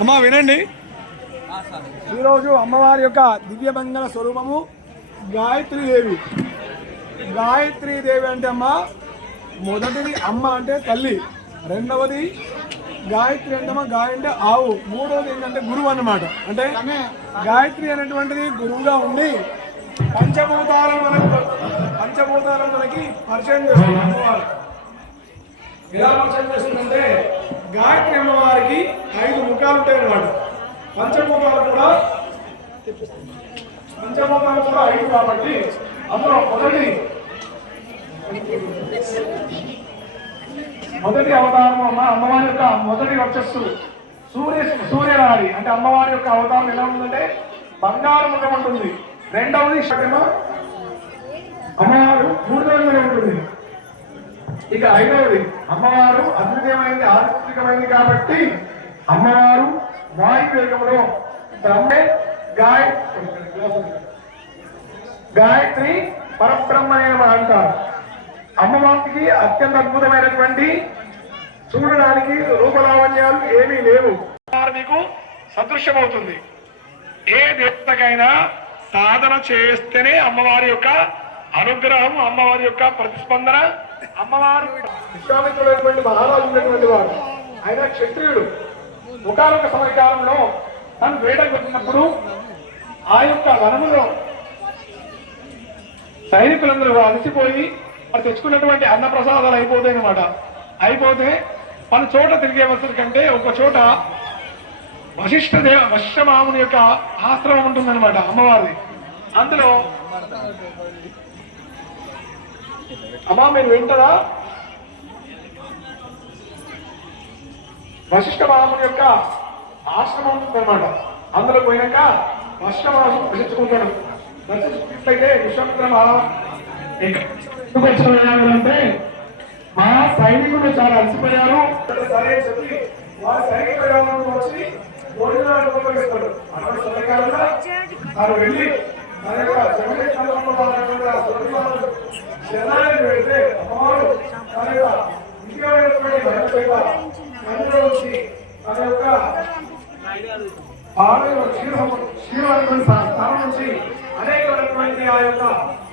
అమ్మా వినండి, ఈరోజు అమ్మవారి యొక్క దివ్యమంగళ స్వరూపము గాయత్రీదేవి. గాయత్రీదేవి అంటే అమ్మ, మొదటిది అమ్మ అంటే తల్లి, రెండవది గాయత్రి అంటే అమ్మ, గాయ అంటే ఆవు, మూడవది ఏంటంటే గురువు అన్నమాట. అంటే గాయత్రి అనేటువంటిది గురువుగా ఉండి పంచభూతాలను మనకి పరిచయం చేస్తుంది అమ్మవారు. ఎలా పరిచయం చేస్తుందంటే గాయత్రి అమ్మవారికి 5 ముఖాలు ఉంటాయి అన్నమాట. పంచభూతాలు కూడా 5 కాబట్టి అందులో మొదటి అవతారము అమ్మవారి యొక్క మొదటి వర్చస్సు సూర్యనారి. అంటే అమ్మవారి యొక్క అవతారం ఎలా ఉంటుందంటే బంగారు ముఖం ఉంటుంది. రెండవది అమ్మవారు మూడవది ఉంటుంది. ఇక 5వది అమ్మవారు అద్వితీయమైనది, ఆధ్యాత్మికమైనది కాబట్టి అమ్మవారు వాయువేగంలో గాయత్రి పరబ్రహ్మణ్యం అంటారు. అమ్మవారికి అత్యంత అద్భుతమైనటువంటి చూడడానికి రూపలావణ్యాలు ఏమీ లేవు. మీకు సదృశ్యమవుతుంది. ఏ దేవతకైనా సాధన చేస్తేనే అమ్మవారి యొక్క అనుగ్రహం, అమ్మవారి యొక్క ప్రతిస్పందన. అమ్మవారు విశ్వామిత్రుడైనటువంటి మహారాజు ఉన్నటువంటి వాడు, ఆయన క్షత్రియుడు. ఒకనొక సమయకాలంలో తను వేటకు వచ్చినప్పుడు ఆ యొక్క వనములో సైనికులందరూ అలసిపోయి మరి తెచ్చుకున్నటువంటి అన్నప్రసాదాలు అయిపోతాయి అన్నమాట. అయిపోతే మన చోట తిరిగే వసతి కంటే ఒక చోట వశిష్ఠమాముని యొక్క ఆశ్రమం ఉంటుందన్నమాట అమ్మవారిది. అందులో అమ్మా మీరు వింటారా, వశిష్ఠమాముని యొక్క ఆశ్రమం ఉంటుందన్నమాట. అందులో పోయినాక వశిష్ఠమాము దర్శించుకుంటాడు. దర్శించుకుంటే విశ్వామిత్ర అంటే మా సైనికులు చాలా అలసిపోయారు, సరే చెప్పి వారి సైనికులు వచ్చి భోజనాలు ఉపయోగిస్తాడు. అటువంటి సమయంలో వారు వెళ్ళి మన యొక్క జనాన్ని పెడితే అమ్మవారు తన యొక్క ముఖ్యమైనటువంటి తన యొక్క క్షీరమైనటువంటి స్థానం నుంచి అనేకమైనటువంటి ఆ యొక్క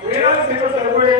వేలాది సేవలు సరిపోయే